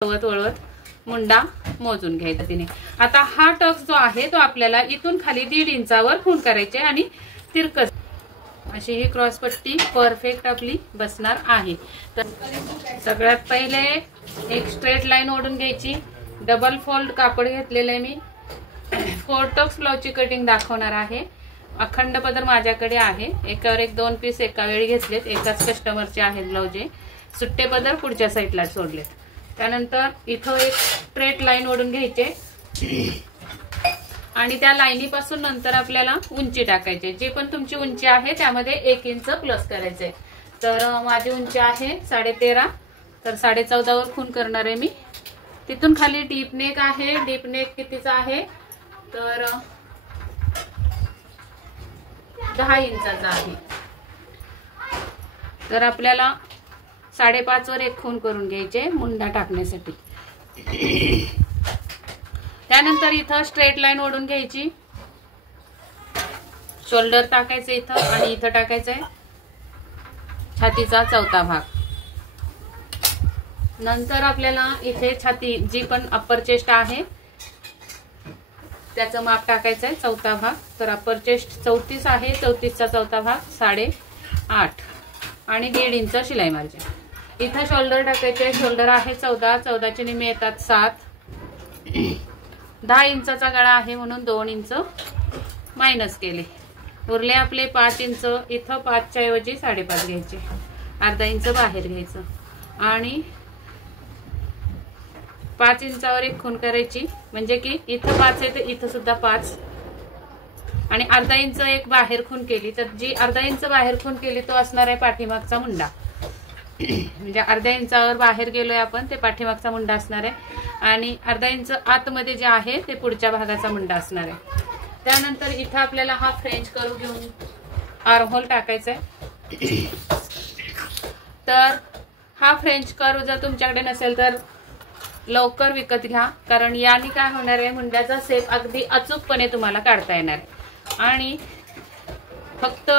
वळवत वळवत मुंडा मोजून घ्यायचा तिने। आता हा टक्स जो आहे तो आपल्याला इथून खाली 1.5 इंचावर खूण करायचे आणि तिरकस अशी ही क्रॉस पट्टी परफेक्ट आपली बसणार आहे। तर सगळ्यात पहिले एक स्ट्रेट लाईन ओढून घ्यायची। डबल फोल्ड कापड घेतलेले मी 4 टक्स ब्लाउजची कटिंग दाखवणार आहे। अखंड पदर माझ्याकडे आहे, एकावर एक 2 पीस एका वेळी घेतलेत, एकाच कस्टमरचे आहेत ब्लाउज। सुट्टे पदर पुढच्या साईडला सोडलेत। त्यानंतर इथं एक स्ट्रेट लाईन ओढून घ्यायचे आणि त्या लाईनीपासून नंतर आपल्याला उंची टाकायची। जी पण तुमची उंची आहे त्यामध्ये 1 इंच प्लस करायचंय। तर माझी उंची आहे 13.5, तर 14.5 वर खूण करणार आहे मी। तिथून खाली डीप नेक आहे। डीप नेक कितीचा आहे तर 10 इंचाचा आहे। तर आपल्याला 5.5 वर एक खूण करून घ्यायचे मुंडा टाकण्यासाठी। त्यानंतर इथं स्ट्रेट लाईन ओढून घ्यायची, शोल्डर टाकायचं इथं आणि इथं टाकायचंय छातीचा 4था भाग। नंतर आपल्याला इथे छाती जी पण अप्पर चेस्ट आहे त्याचं माप टाकायचंय 4था भाग। तर अप्पर चेस्ट 34 आहे, 34चा 4था भाग 8.5 आणि 1.5 इंच शिलाई मार्जिन। इथं शोल्डर टाकायचे, शोल्डर आहे 14, 14चे निम्मे येतात 7। 10 इंचाचा गळा आहे म्हणून 2 इंच मायनस केले, उरले आपले 5 इंच। इथं 5च्या ऐवजी 5.5 घ्यायचे, अर्धा इंच बाहेर घ्यायचं आणि 5 इंचावर एक खूण करायची, म्हणजे की इथं 5 आहे तर इथं सुद्धा 5 आणि अर्धा इंच एक बाहेर खूण केली। तर जी अर्धा इंच बाहेर खूण केली तो असणार आहे पाठीमागचा मुंडा। म्हणजे अर्ध्या इंचावर बाहेर गेलोय आपण, ते पाठीमागचा मुंडा असणार आहे आणि अर्धा इंच आतमध्ये जे आहे ते पुढच्या भागाचा मुंडा असणार आहे। त्यानंतर इथं आपल्याला हा फ्रेंच कर्व घेऊन आर्म होल टाकायचा आहे। तर हा फ्रेंच कर्व जर तुमच्याकडे नसेल तर लवकर विकत घ्या, कारण याने काय होणार आहे मुंड्याचा शेप अगदी अचूकपणे तुम्हाला काढता येणार आहे। आणि फक्त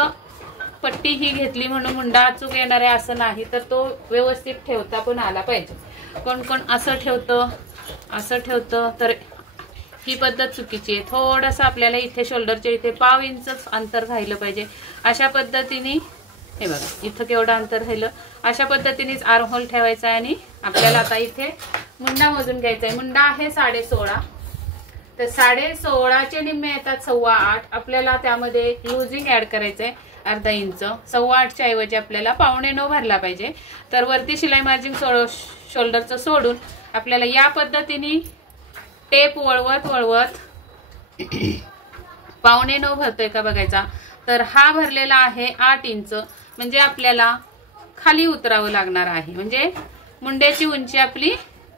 पट्टी ही घेतली म्हणून मुंडा अचूक येणार आहे असं नाही, तर तो व्यवस्थित ठेवता पण आला पाहिजे। कोण कोण असं ठेवतं तर ही पद्धत चुकीची आहे। थोडंसं आपल्याला इथे शोल्डरच्या इथे 1/2 इंच अंतर राहिलं पाहिजे। अशा पद्धतीने हे बघा इथं केवढं अंतर राहिलं, अशा पद्धतीनेच आर्म होल ठेवायचा आहे। आणि आपल्याला आता इथे मुंडा मोजून घ्यायचा आहे। मुंडा आहे 16.5, तर 16.5चे निम्मे येतात 8.25। आपल्याला त्यामध्ये लुजिंग ऍड करायचंय अर्धा इंच। 8.25च्या ऐवजी आपल्याला 8.25 भरला पाहिजे। तर वरती शिलाई मार्जिन शोल्डरचं सोडून आपल्याला या पद्धतीने टेप वळवत वळवत 8.25 भरतोय का बघायचा। तर हा भरलेला आहे 8 इंच, म्हणजे आपल्याला खाली उतरावं लागणार आहे, म्हणजे मुंड्याची उंची आपली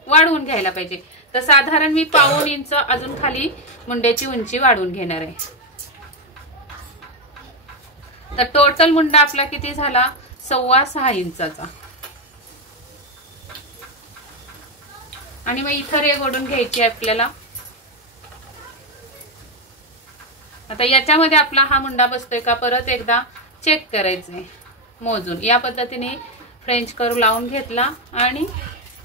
वाढवून घ्यायला पाहिजे। तर साधारण मी 1/2 इंच अजून खाली मुंड्याची उंची वाढवून घेणार आहे। तर टोटल मुंडा आपला किती झाला 6.25 इंचाचा। आणि मग इथं रेघ ओढून घ्यायची आपल्याला। आता याच्यामध्ये आपला हा मुंडा बसतोय का परत एकदा चेक करायचंय मोजून। या पद्धतीने फ्रेंच कर्व लावून घेतला आणि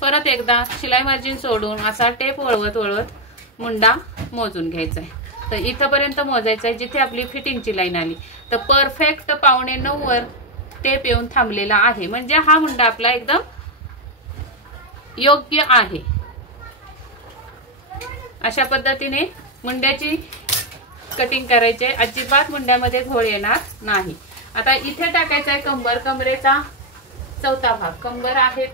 परत एकदा शिलाई मार्जिन सोडून असा टेप वळवत वळवत मुंडा मोजून घ्यायचा आहे। तर इथपर्यंत मोजायचं आहे जिथे आपली फिटिंगची लाईन आली। तर परफेक्ट 8.25 वर टेप येऊन थांबलेला आहे, म्हणजे हा मुंडा आपला एकदम योग्य आहे। अशा पद्धतीने मुंड्याची कटिंग करायचे, अजिबात मुंड्यामध्ये घोळ येणार नाही। आता इथे टाकायचा आहे कंबर, कमरेचा 4था भाग। कंबर आहे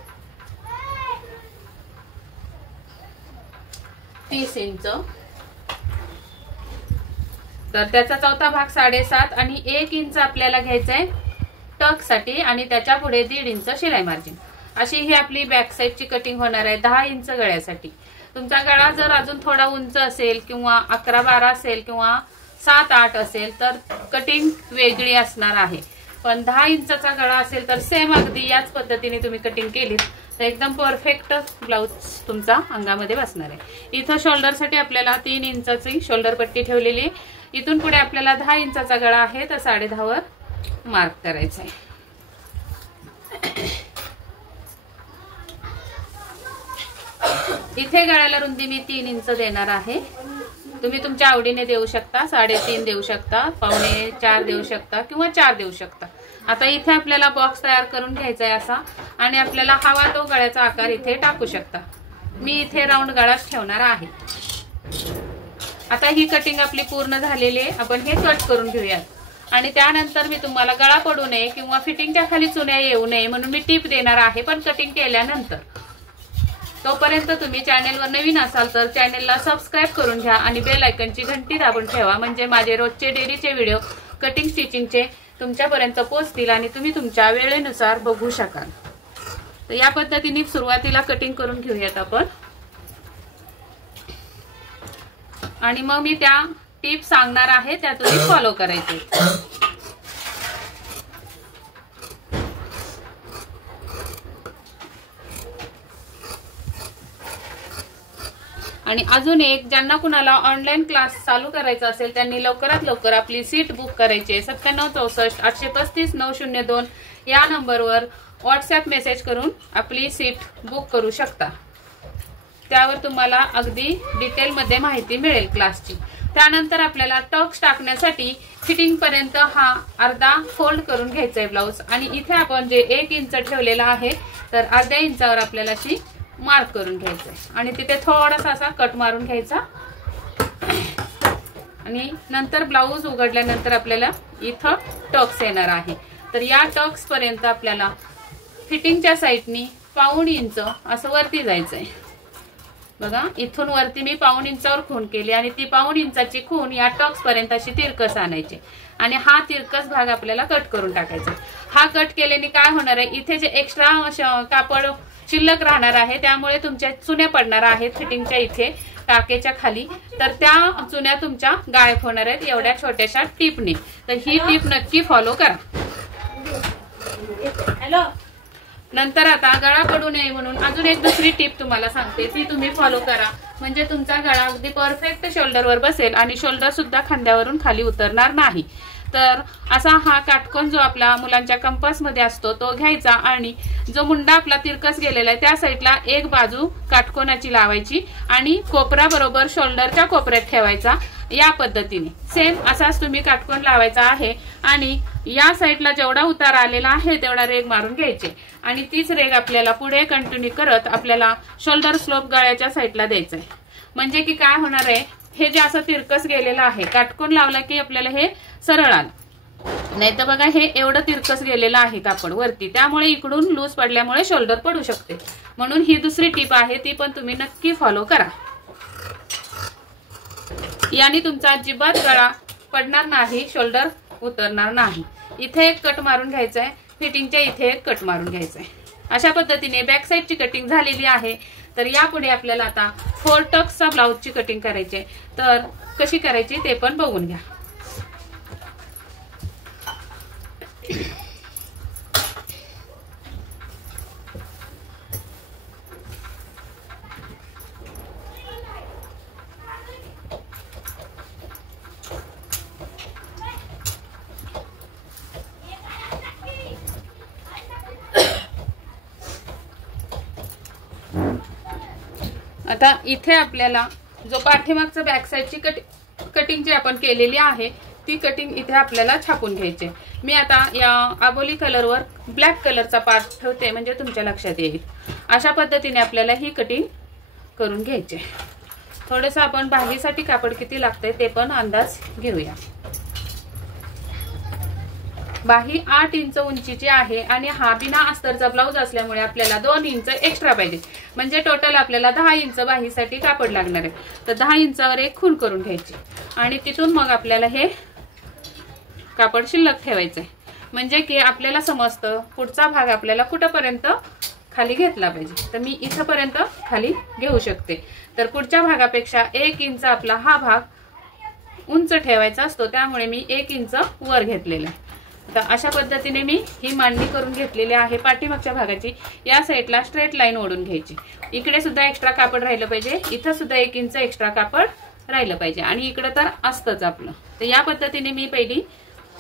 30 इंच, तर त्याचा 4था भाग 7.5 आणि 1 इंच आपल्याला घ्यायचा आहे टक साठी आणि त्याच्या पुढे 1.5 इंच शिलाई मार्जिन। अशी ही आपली बॅक साईडची कटिंग होणार आहे 10 इंच गळ्यासाठी। तुमचा गळा जर अजून थोडा उंच असेल किंवा 11-12 असेल किंवा 7-8 असेल तर कटिंग वेगळी असणार आहे, पण 10 इंचाचा गळा असेल तर सेम अगदी याच पद्धतीने तुम्ही कटिंग केली तर एकदम परफेक्ट ब्लाउज तुमचा अंगामध्ये बसणार आहे। इथं शोल्डरसाठी आपल्याला 3 इंचाची शोल्डर पट्टी ठेवलेली। इथून पुढे आपल्याला 10 इंचाचा गळा आहे तर 10.5 वर मार्क करायचा आहे। इथे गळ्याला रुंदी मी 3 इंच देणार आहे. तुम्ही तुमच्या आवडीने देऊ शकता, 3.5 देऊ शकता, 3.25 देऊ शकता किंवा 4 देऊ शकता. आता इथे आपल्याला बॉक्स तयार करून घ्यायचा आहे असा, आणि आपल्याला हवा तो गळ्याचा आकार इथे टाकू शकता. मी इथे राऊंड गळाच ठेवणार आहे. आता ही कटिंग आपली पूर्ण झालेली आहे. आपण हे कट करून घेऊयात, आणि त्यानंतर मी तुम्हाला गळा पडू नये किंवा फिटिंगच्या खाली चुन्या येऊ नये म्हणून मी टीप देणार आहे, पण कटिंग केल्यानंतर. तोपर्यंत तुम्ही चॅनेलवर नवीन असाल तर चॅनेलला सबस्क्राईब करून घ्या आणि बेल आयकॉनची घंटी दाबून ठेवा, म्हणजे माझे रोजचे डेलीचे व्हिडिओ कटिंग स्टिचिंगचे तुमच्यापर्यंत पोहोचतील आणि तुम्ही तुमच्या वेळेनुसार बघू शकाल. तर या पद्धतीने सुरुवातीला कटिंग करून घेऊयात आपण, आणि मग मी त्या टिप्स सांगणार आहे त्या तुम्ही फॉलो करायचे. आणि अजून एक, ज्यांना कुणाला ऑनलाईन क्लास चालू करायचा असेल त्यांनी लवकरात लवकर आपली सीट बुक करायची आहे. 9764 835 902 या नंबरवर व्हॉट्सअप मेसेज करून आपली सीट बुक करू शकता. त्यावर तुम्हाला अगदी डिटेलमध्ये माहिती मिळेल क्लासची. त्यानंतर आपल्याला टक्स टाकण्यासाठी फिटिंग पर्यंत हा अर्धा फोल्ड करून घ्यायचा आहे ब्लाउज, आणि इथे आपण जे 1 इंच ठेवलेला आहे तर अर्ध्या इंचावर आपल्याला अशी मार्क करून घ्यायचं आहे, आणि तिथे थोडासा असा कट मारून घ्यायचा. आणि नंतर ब्लाऊज उघडल्यानंतर आपल्याला इथं टक्स येणार आहे. तर या टक्स पर्यंत आपल्याला फिटिंगच्या साईडनी 1.5 इंच असं वरती जायचंय. बघा, इथून वरती मी 1.5 इंचावर खूण केली, आणि ती 1.5 इंचाची खूण या टक्स पर्यंत अशी तिरकस आणायची, आणि हा तिरकस भाग आपल्याला कट करून टाकायचा. हा कट केल्याने काय होणार आहे, इथे जे एक्स्ट्रा कापड शिल्लक राहणार आहे त्यामुळे तुमच्या चुन्या पडणार आहेत फिटिंगच्या इथे टाकेच्या खाली, तर त्या चुन्या तुमच्या गायब होणार आहेत एवढ्या छोट्याशा टिपने. तर ही टिप नक्की फॉलो करा. नंतर आता गळा पडू नये म्हणून अजून एक दुसरी टिप तुम्हाला सांगते, ती तुम्ही फॉलो करा, म्हणजे तुमचा गळा अगदी परफेक्ट शोल्डरवर बसेल आणि शोल्डर सुद्धा खांद्यावरून खाली उतरणार नाही. तर असा हा काटकोन जो आपला मुलांच्या कंपासमध्ये असतो तो घ्यायचा, आणि जो मुंडा आपला तिरकस गेलेला आहे त्या साईडला एक बाजू काटकोनाची लावायची आणि कोपरा बरोबर शोल्डरच्या कोपऱ्यात ठेवायचा. या पद्धतीने सेम असाच तुम्ही काटकोन लावायचा आहे, आणि या साईडला जेवढा उतार आलेला आहे तेवढा रेग मारून घ्यायचे, आणि तीच रेग आपल्याला पुढे कंटिन्यू करत आपल्याला शोल्डर स्लोप गळ्याच्या साईडला द्यायचं आहे. म्हणजे की काय होणार आहे, हे जे असं तिरकस गेलेलं आहे काटकोन लावला की आपल्याला हे सरळ आलं, नाही तर बघा हे एवढं तिरकस गेलेलं आहे कापड वरती, त्यामुळे इकडून लूज पडल्यामुळे शोल्डर पडू शकते. म्हणून ही दुसरी टिप आहे, ती पण तुम्ही नक्की फॉलो करा. याने तुमचा अजिबात गळा पडणार नाही, शोल्डर उतरणार नाही. इथे एक कट मारून घ्यायचा आहे, फिटिंगच्या इथे एक कट मारून घ्यायचा आहे. अशा पद्धतीने बॅक साईडची कटिंग झालेली आहे. तर यापुढे आपल्याला आता 4 टक्सचा ब्लाउजची कटिंग करायची आहे. तर कशी करायची ते पण बघून घ्या. आता इथे आपल्याला जो पाठीमागचं बॅक साईडची कटिंग जी आपण केलेली आहे ती कटिंग इथे आपल्याला छापून घ्यायची. मी आता या आबोली कलरवर ब्लॅक कलरचा पार्ट ठेवते म्हणजे तुमच्या लक्षात येईल. अशा पद्धतीने आपल्याला ही कटिंग करून घ्यायची. थोडंसं आपण बाहीसाठी कापड किती लागते ते पण अंदाज घेऊया. बाही 8 इंच उंचीची आहे आणि हा बिना अस्तरचा ब्लाउज असल्यामुळे आपल्याला 2 इंच एक्स्ट्रा पाहिजे, म्हणजे टोटल आपल्याला 10 इंच बाहीसाठी कापड लागणार आहे. तर 10 इंचावर एक खूण करून घ्यायची आणि तिथून मग आपल्याला हे कापड शिल्लक ठेवायचंय, म्हणजे की आपल्याला समजतं पुढचा भाग आपल्याला कुठपर्यंत खाली घेतला पाहिजे. तर मी इथपर्यंत खाली घेऊ शकते. तर पुढच्या भागापेक्षा 1 इंच आपला हा भाग उंच ठेवायचा असतो, त्यामुळे मी 1 इंच वर घेतलेला आहे. तर अशा पद्धतीने मी ही मांडणी करून घेतलेली आहे. पाठीमागच्या भागाची या साईडला स्ट्रेट लाईन ओढून घ्यायची. इकडे सुद्धा एक्स्ट्रा कापड राहिलं पाहिजे, इथं सुद्धा 1 इंच एक्स्ट्रा कापड राहिलं पाहिजे आणि इकडे तर असतंच आपलं. तर या पद्धतीने मी पहिली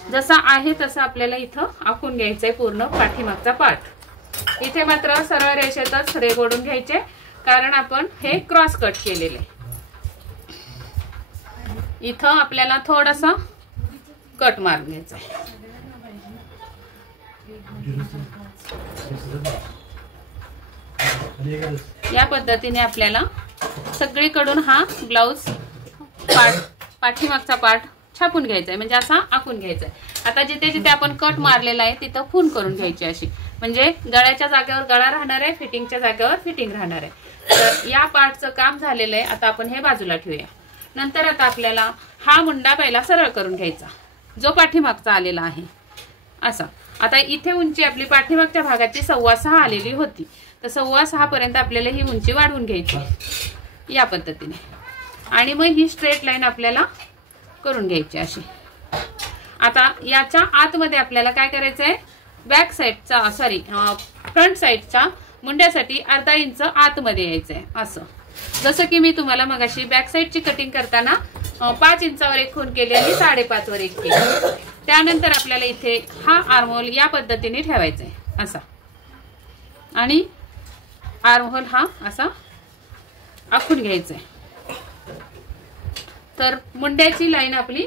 जसा आहे तसं आपल्याला इथं आखून घ्यायचंय पूर्ण पाठीमागचा पार्ट. इथे मात्र सरळ रेषेतच रेघ ओढून घ्यायचे कारण आपण हे क्रॉस कट केलेले. इथं आपल्याला थोडासा कट मारून घ्यायचा आहे. या पद्धतीने आपल्याला सगळीकडून हा ब्लाउज पाठीमागचा पार्ट छापून घ्यायचा आहे, म्हणजे असा आखून घ्यायचा आहे. आता जिथे जिथे आपण कट मारलेला आहे तिथं खून करून घ्यायची अशी, म्हणजे गळ्याच्या जागेवर गळा राहणार आहे, फिटिंगच्या जागेवर फिटिंग राहणार आहे. तर या पार्टचं काम झालेलं आहे. आता आपण हे बाजूला ठेवूया. नंतर आता आपल्याला हा मुंडा पहिला सरळ करून घ्यायचा, जो पाठीमागचा आलेला आहे असा. आता इथे उंची आपली पाठीमागच्या भागाची 6.25 आलेली होती, तर 6.25 पर्यंत आपल्याला ही उंची वाढवून घ्यायची या पद्धतीने. आणि मग ही स्ट्रेट लाईन आपल्याला करून घ्यायची अशी. आता याच्या आतमध्ये आपल्याला काय करायचं आहे, बॅक साईडचा फ्रंट साईडच्या मुंड्यासाठी अर्धा इंच आतमध्ये यायचं आहे असं. जसं की मी तुम्हाला मगाशी बॅक साईडची कटिंग करताना 5 इंचावर एक खून केली आणि 5.5 वर एक केली. त्यानंतर आपल्याला इथे हा आर्महोल या पद्धतीने ठेवायचा आहे असा, आणि आर्महोल हा असा आखून घ्यायचा आहे. तर मुंड्याची लाईन आपली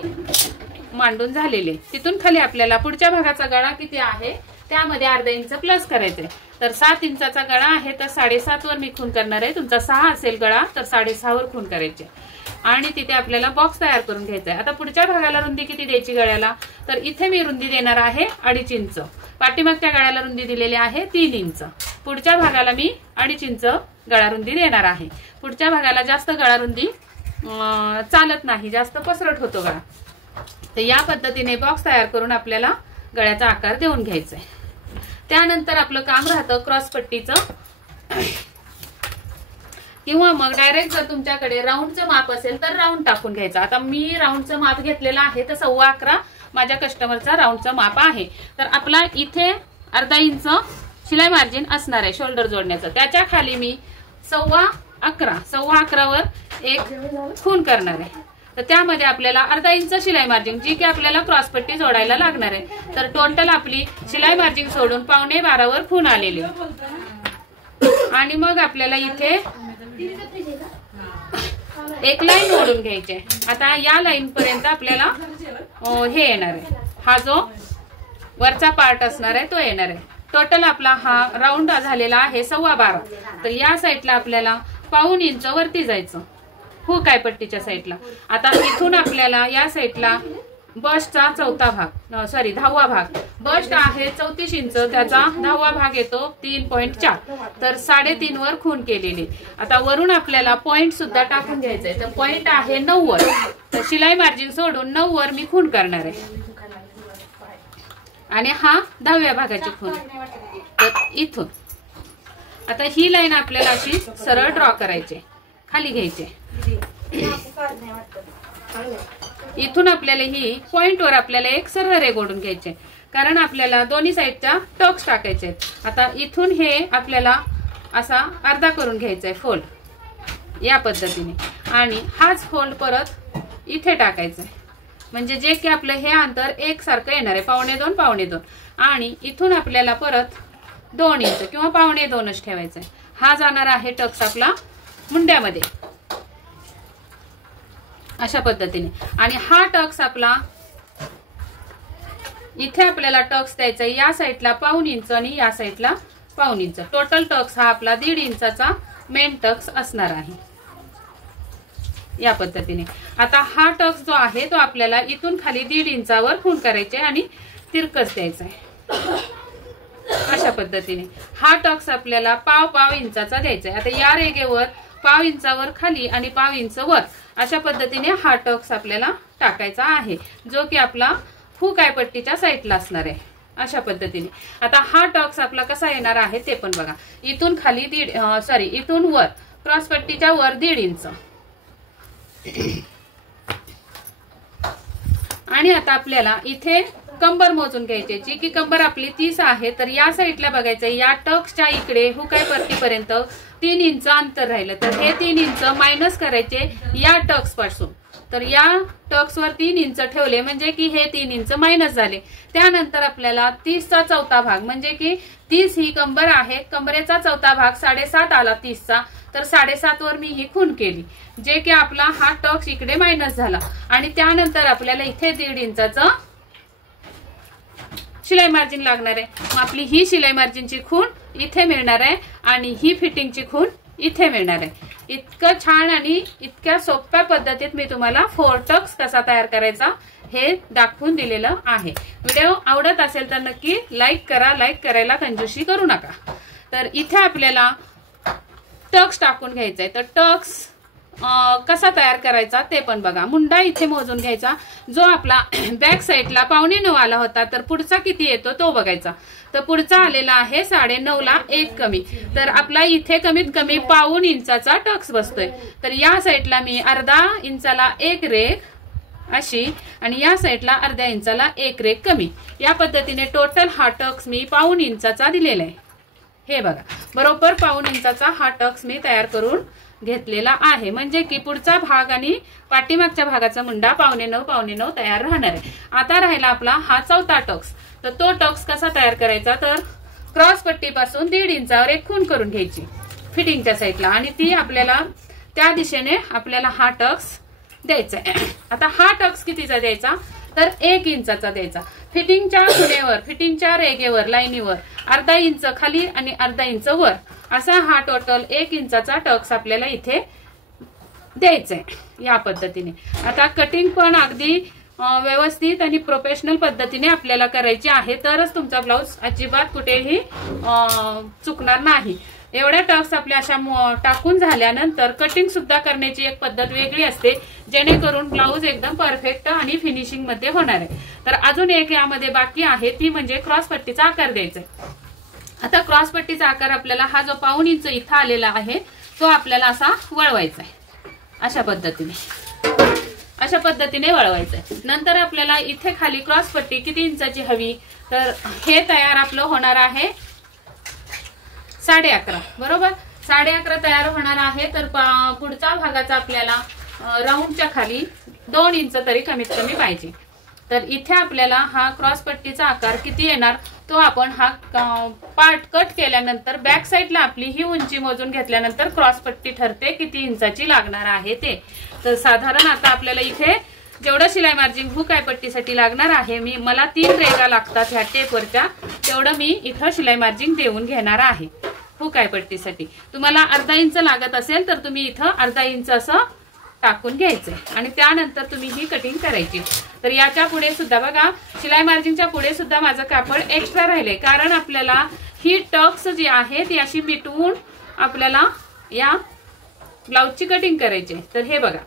मांडून झालेली आहे. तिथून खाली आपल्याला पुढच्या भागाचा गळा किती आहे त्यामध्ये अर्धा इंच प्लस करायचंय. तर 7 इंचाचा गळा आहे तर 7.5 वर मी खून करणार आहे. तुमचा 6 असेल गळा तर 6.5 वर खून करायचे. आणि तिथे आपल्याला बॉक्स तयार करून घ्यायचा आहे. आता पुढच्या भागाला रुंदी किती द्यायची गळ्याला, तर इथे मी रुंदी देणार आहे 2.5 इंच. पाठीमागच्या गळ्याला रुंदी दिलेली आहे 3 इंच. पुढच्या भागाला मी 2.5 इंच गळा रुंदी देणार आहे. पुढच्या भागाला जास्त गळा रुंदी चालत नाही, जास्त पसरट होतो गळा. तर या पद्धतीने बॉक्स तयार करून आपल्याला गळ्याचा आकार देऊन घ्यायचा आहे. त्यानंतर आपलं काम राहतं क्रॉस पट्टीचं, किंवा मग डायरेक्ट जर तुमच्याकडे राऊंडचं माप असेल तर राऊंड टाकून घ्यायचं. आता मी राऊंडचं माप घेतलेलं आहे तर 11.25 माझ्या कस्टमरचा राऊंडचं माप आहे. तर आपला इथे अर्धा इंच शिलाई मार्जिन असणार आहे शोल्डर जोडण्याचं. त्याच्या खाली मी 11.25 वर एक खून करणार आहे. तर त्यामध्ये आपल्याला अर्धा इंच शिलाई मार्जिन, जी की आपल्याला क्रॉस पट्टी जोडायला लागणार आहे. तर टोटल आपली शिलाई मार्जिन सोडून 11.25 वर खून आलेली. आणि मग आपल्याला इथे एक लाईन ओढून घ्यायची. आता या लाईन पर्यंत आपल्याला हे येणार आहे, हा जो वरचा पार्ट असणार आहे तो येणार आहे. टोटल आपला हा राऊंड झालेला आहे 12.25. तर या साईडला आपल्याला 1/2 इंच वरती जायचं हुक आहे पट्टीच्या साईडला. आता इथून आपल्याला या साईडला बस्टचा 10वा भाग बस्ट आहे 34 इंच, त्याचा 10वा भाग येतो 3.4. तर 3.5 वर खून केलेली. आता वरून आपल्याला पॉइंट सुद्धा टाकून घ्यायचंय. तर पॉइंट आहे 9 वर. तर शिलाई मार्जिन सोडून 9 वर मी खून करणार आहे. आणि हा 10व्या भागाची खून. तर इथून आता ही लाईन आपल्याला अशी सरळ ड्रॉ करायची, खाली घ्यायची. इथून आपल्याला ही पॉइंट वर आपल्याला एक सरळ रेघ ओढून घ्यायचे, कारण आपल्याला दोन्ही साईडच्या टक्स टाकायचे. आता इथून हे आपल्याला असा अर्धा करून घ्यायचा आहे फोल्ड या पद्धतीने. आणि हाच फोल्ड परत इथे टाकायचा आहे, म्हणजे जे की आपलं हे अंतर एकसारखं येणार आहे 1.25 आणि इथून आपल्याला परत 2 इंच किंवा 1.25 ठेवायचं आहे. हा जाणार आहे टक्स आपला मुंड्यामध्ये अशा पद्धतीने. आणि हा टक्स आपला इथे आपल्याला टक्स द्यायचा या साईडला 1/2 इंच आणि या साईडला 1/2 इंच. टोटल टक्स हा आपला 1.5 इंचाचा मेन टक्स असणार आहे या पद्धतीने. आता हा टक्स जो आहे तो आपल्याला इथून खाली 1.5 इंचावर खून करायचे आणि तिरकस द्यायचा आहे अशा पद्धतीने. हा टक्स आपल्याला 1/2 इंचाचा द्यायचा आहे. आता या रेघेवर 1/2 इंचावर खाली आणि 1/2 इंच वर अशा पद्धतीने हा टक्स आपल्याला टाकायचा आहे, जो की आपला हुक आहे पट्टीच्या साईडला असणार आहे अशा पद्धतीने. आता हा टक्स आपला कसा येणार आहे ते पण बघा. इथून खाली इथून वर क्रॉस पट्टीच्या वर 1.5 इंच. आणि आता आपल्याला इथे कंबर मोजून घ्यायची, जी की कंबर आपली 30 आहे. तर या साईडला बघायचं, या टक्सच्या इकडे हुकाय पट्टीपर्यंत 3 इंच अंतर राहिलं. तर हे 3 इंच मायनस करायचे या टक्स पासून. तर या टक्स वर 3 इंच ठेवले म्हणजे की हे 3 इंच मायनस झाले. त्यानंतर आपल्याला 30चा चौथा भाग म्हणजे की 30 ही कंबर आहे, कंबरेचा चौथा भाग 7.5 आला 30चा, तर 7.5 वर मी ही खून केली, जे की आपला हा टक्स इकडे मायनस झाला. आणि त्यानंतर आपल्याला इथे 1.5 इंचाचं शिलाई मार्जिन लागणार आहे. मग आपली ही शिलाई मार्जिनची खूण इथे मिळणार आहे आणि ही फिटिंगची खूण इथे मिळणार आहे. इतकं छान आणि इतक्या सोप्या पद्धतीत मी तुम्हाला 4 टक्स कसा तयार करायचा हे दाखवून दिलेलं आहे. व्हिडिओ आवडत असेल तर नक्की लाईक करा, लाईक करायला कंजूसी करू नका. तर इथे आपल्याला टक्स टाकून घ्यायचंय. तर टक्स कसा तयार करायचा ते पण बघा. मुंडा इथे मोजून घ्यायचा, जो आपला बॅक साईडला 8.25 आला होता, तर पुढचा किती येतो तो बघायचा. तर पुढचा आलेला आहे 9.5 ला 1 कमी, तर आपला इथे कमीत कमी 1.25 इंचाचा टक्स बसतोय. तर या साईडला मी अर्धा इंचाला 1 रेघ अशी आणि या साईडला अर्ध्या इंचाला 1 रेघ कमी, या पद्धतीने टोटल हा टक्स मी 1.25 इंचाचा दिलेला आहे. हे बघा, बरोबर 1.25 इंचाचा हा टक्स मी तयार करून घेतलेला आहे. म्हणजे की पुढचा भाग आणि पाठीमागच्या भागाचा मुंडा 8.25 तयार राहणार आहे. आता राहिला आपला हा चौथा टक्स. तर तो टक्स कसा तयार करायचा, तर क्रॉस पट्टीपासून 1.5 इंचावर एक खूण करून घ्यायची फिटिंगच्या साईडला आणि ती आपल्याला त्या दिशेने आपल्याला हा टक्स द्यायचा आहे. आता हा टक्स कितीचा द्यायचा, तर 1 इंचाचा द्यायचा. फिटिंगच्या खुणेवर, फिटिंगच्या रेगेवर, लाईनीवर अर्धा इंच खाली आणि अर्धा इंच वर, असा हा टोटल 1 इंचाचा टक्स आपल्याला इथे द्यायचा आहे या पद्धतीने. आता कटिंग पण अगदी व्यवस्थित आणि प्रोफेशनल पद्धतीने आपल्याला करायची आहे, तरच तुमचा ब्लाउज अजिबात कुठेही चुकणार नाही. एवढ्या टक्स आपल्या अशा टाकून झाल्यानंतर कटिंग सुद्धा करण्याची एक पद्धत वेगळी असते, जेणेकरून ब्लाउज एकदम परफेक्ट आणि फिनिशिंग मध्ये होणार आहे. तर अजून एक यामध्ये बाकी आहे, ती म्हणजे क्रॉस पट्टीचा आकार द्यायचा. आता क्रॉस पट्टीचा आकार आपल्याला हा जो 1.25 इंच इथं आलेला आहे तो आपल्याला असा वळवायचा आहे, अशा पद्धतीने वळवायचा आहे. नंतर आपल्याला इथे खाली क्रॉस पट्टी किती इंचाची हवी, तर हे तयार आपलं होणार आहे 11.5 बरोबर. 11.5 तयार होणार आहे. तर पुढचा भागाचा आपल्याला राऊंडच्या खाली 2 इंच तरी कमीत कमी पाहिजे. तर इथे आपल्याला हा क्रॉस पट्टीचा आकार किती येणार तो आपण हा पार्ट कट केल्यानंतर बॅक साईडला आपली ही उंची मोजून घेतल्यानंतर क्रॉस पट्टी ठरते किती इंचाची लागणार आहे ते. तर साधारण आता आपल्याला इथे जेवढं शिलाई मार्जिन हुक आहे पट्टीसाठी लागणार आहे, मला 3 रेगा लागतात ह्या टेपवरच्या, तेवढं मी इथं शिलाई मार्जिन देऊन घेणार आहे हुक आहे पट्टीसाठी. तुम्हाला अर्धा इंच लागत असेल तर तुम्ही इथं अर्धा इंच असं टाकून घ्यायचंय आणि त्यानंतर तुम्ही ही कटिंग करायची. तर याच्या पुढे सुद्धा बघा, शिलाई मार्जिनच्या पुढे सुद्धा माझं कापड एक्स्ट्रा राहिले, कारण आपल्याला ही टक्स जी आहे ती अशी मिटवून आपल्याला या ब्लाउजची कटिंग करायची. तर हे बघा,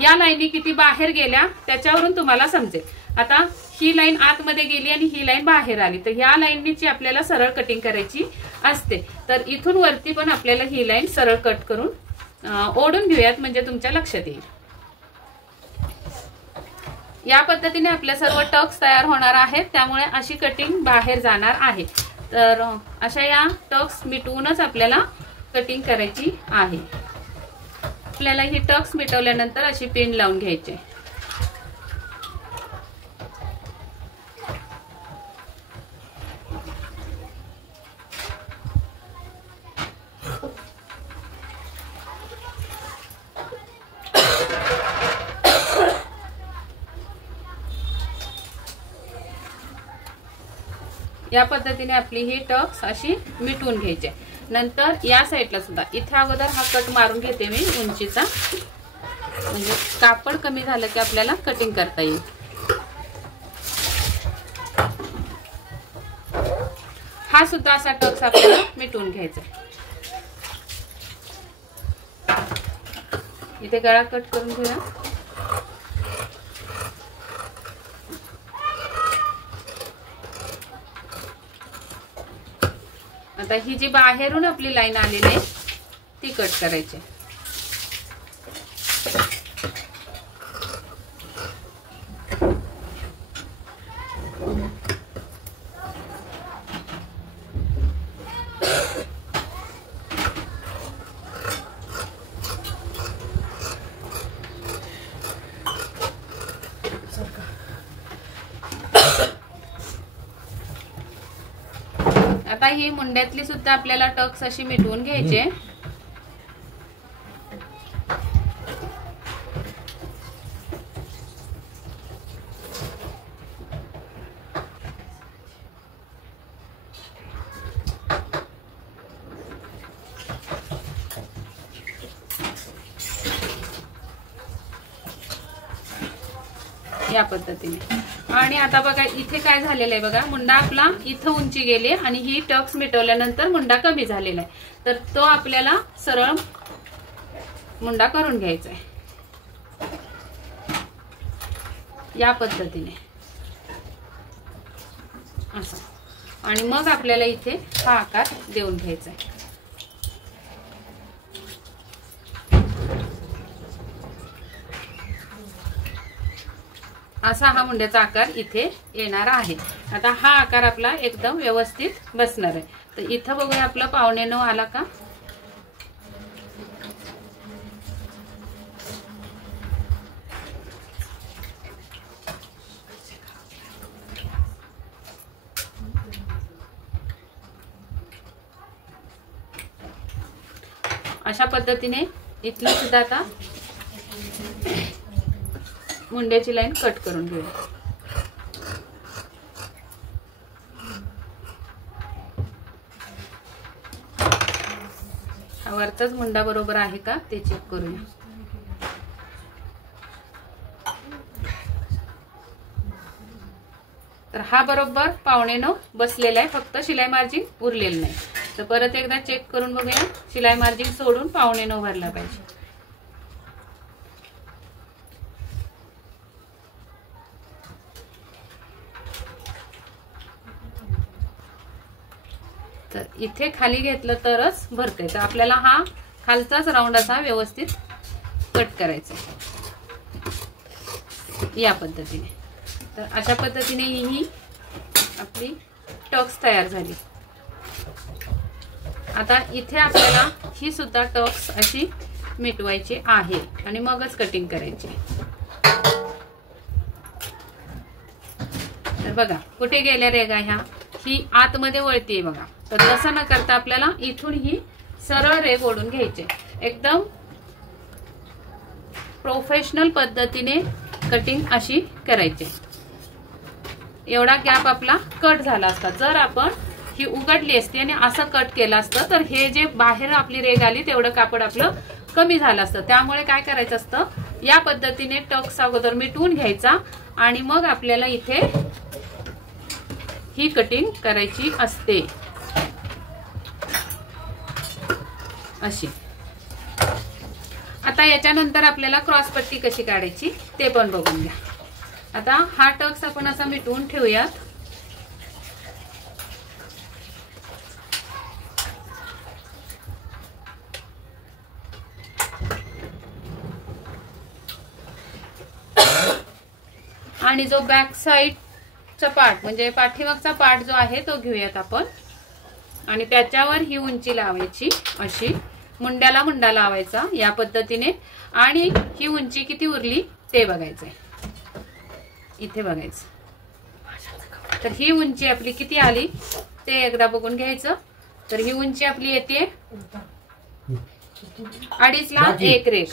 या लाईनी किती बाहेर गेल्या त्याच्यावरून तुम्हाला समजेल. आता ही लाईन आतमध्ये गेली आणि ही लाईन बाहेर आली, तर ह्या लाईनची आपल्याला सरळ कटिंग करायची असते. तर इथून वरती पण आपल्याला ही लाईन सरळ कट करून ओढून घेऊयात, म्हणजे तुमच्या लक्षात येईल. या पद्धतीने आपल्या सर्व टक्स तयार होणार आहेत, त्यामुळे अशी कटिंग बाहेर जाणार आहे. तर अशा या टक्स मिटवूनच आपल्याला कटिंग करायची आहे. आपल्याला ही टक्स मिटवल्यानंतर अशी पिन लावून घ्यायची. या पद्धतीने आपली ही टक्स अशी मिटवून घ्यायची. नंतर या साईडला सुद्धा इथे अगोदर हा कट मारून घेते मी उंचीचा, म्हणजे कापड कमी झालं की आपल्याला कटिंग करता येईल. हा सुद्धा असा टक्स आपल्याला मिटवून घ्यायचा. इथे गळा कट करून घेऊया. आता ही जी बाहेरून आपली लाईन आलेली आहे ती कट करायची. आता ही मुंड्यातली सुद्धा आपल्याला टक्स अशी मिटवून घ्यायचे. या पद्धतीने. आणि आता बघा इथे काय झालेलं आहे बघा, मुंडा आपला इथं उंची गेली आणि ही टक्स मिटवल्यानंतर मुंडा कमी झालेला आहे. तर तो आपल्याला सरळ मुंडा करून घ्यायचा आहे या पद्धतीने असं. आणि मग आपल्याला इथे हा आकार देऊन घ्यायचा आहे. असा हा मुंड्याचा आकार इथे येणार आहे. आता हा आकार आपला एकदम व्यवस्थित बसणार आहे. तर इथं बघूया आपला 9:15 आला का. अशा पद्धतीने इथली सुद्धा आता मुंड्याची लाईन कट करून घेऊया. हा वरचाच मुंडा बरोबर आहे का ते चेक करूया. तर हा बरोबर 9:15 बसलेला आहे, फक्त शिलाई मार्जिन उरलेलं नाही. तर परत एकदा चेक करून बघूया. शिलाई मार्जिन सोडून 9:15 भरला पाहिजे. तर इथे खाली घेतलं तरच भरते. तर आपल्याला हा खालचाच राऊंड असा व्यवस्थित कट करायचा या पद्धतीने. तर अशा पद्धतीने ही आपली टक्स तयार झाली. आता इथे आपल्याला ही सुद्धा टक्स अशी मिटवायची आहे आणि मगच कटिंग करायची. तर बघा कुठे गेल्या रेगा ह्या, ही आतमध्ये वळतीये बघा. तर तसं न करता आपल्याला इथून ही सरळ रेग ओढून घ्यायचे. एकदम प्रोफेशनल पद्धतीने कटिंग अशी करायची. एवढा गॅप आपला कट झाला असता. जर आपण ही उघडली असती आणि असं कट केलं असतं तर हे जे बाहेर आपली रेग आली तेवढं कापड आपलं कमी झालं असतं. त्यामुळे काय करायचं असतं, या पद्धतीने टक्स अगोदर मिटवून घ्यायचा आणि मग आपल्याला इथे ही कटिंग करायची असते अशी. आता याच्यानंतर आपल्याला क्रॉस पट्टी कशी काढायची ते पण बघून घ्या. आता हा टक्स आपण असा मिटवून ठेवूयात. आणि जो बॅक साइडचा पार्ट म्हणजे पाठीमागचा पार्ट जो आहे तो घेऊयात आपण. आणि त्याच्यावर ही उंची लावायची अशी. मुंड्याला मुंडा लावायचा या पद्धतीने. आणि ही उंची किती उरली ते बघायचंय. इथे बघायचं. तर ही उंची आपली किती आली ते एकदा बघून घ्यायचं. तर ही उंची आपली येते 2.5 ला 1 रेघ.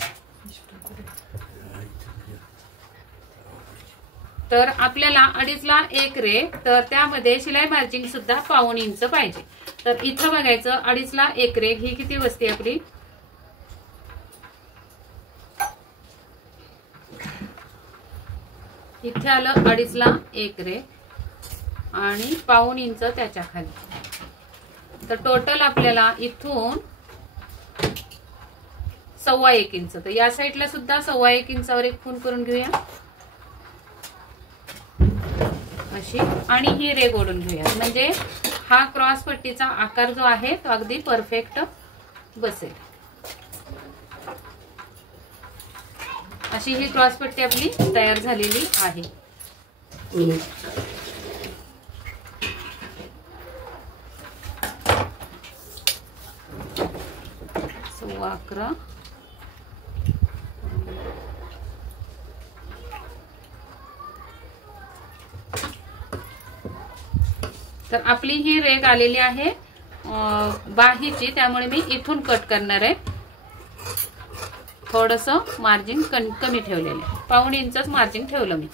तर आपल्याला 2.5 ला 1 रेघ. तर त्यामध्ये शिलाई मार्जिन सुद्धा 1.5 इंच पाहिजे. तर इथं बघायचं 2.5 ला 1 रेघ ही किती बसते आपली. इथे आलं 2.5 ला 1 रेघ आणि 1.5 इंच त्याच्या खाली. तर टोटल आपल्याला इथून 1.25 इंच. तर या साईडला सुद्धा 1.25 इंचावर एक खूण करून घेऊया अशी. आणि ही रेघ ओढून घेऊया. म्हणजे हा क्रॉस पट्टीचा आकार जो आहे तो अगदी परफेक्ट बसेल. अशी ही क्रॉस पट्टी आपली तयार झालेली आहे. 11.25. तर आपली ही रेघ आलेली आहे बाहीची, त्यामुळे मी इथून कट करणार आहे. थोडंसं मार्जिन कमी ठेवलेलं आहे, 1.5 इंचच मार्जिन ठेवलं मी.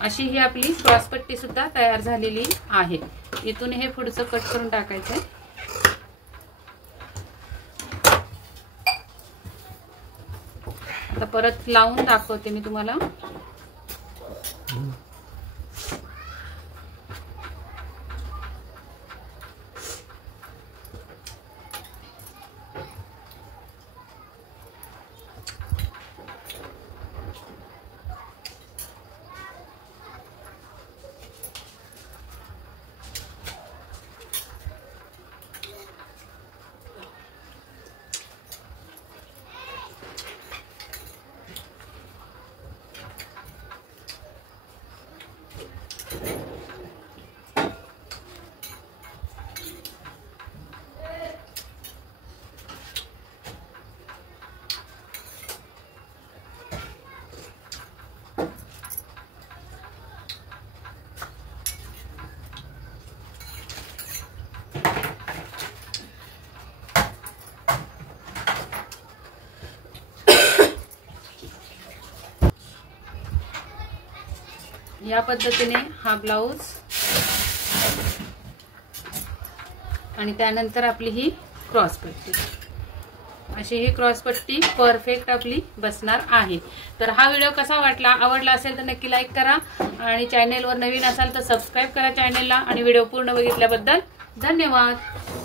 अशी ही आपली क्रॉसपट्टी सुद्धा तयार झालेली आहे. इथून हे पुढचं कट करून टाकायचं आहे. आता परत लावून दाखवते मी तुम्हाला. या पद्धतीने हा ब्लाउज आणि त्यानंतर आपली ही क्रॉसपट्टी, अशी ही क्रॉसपट्टी परफेक्ट आपली बसणार आहे. तर हा व्हिडिओ कसा वाटला, आवडला असेल तर नक्की लाईक करा आणि चॅनेलवर नवीन असाल तर सबस्क्राईब करा चॅनेलला. आणि व्हिडिओ पूर्ण बघितल्याबद्दल धन्यवाद.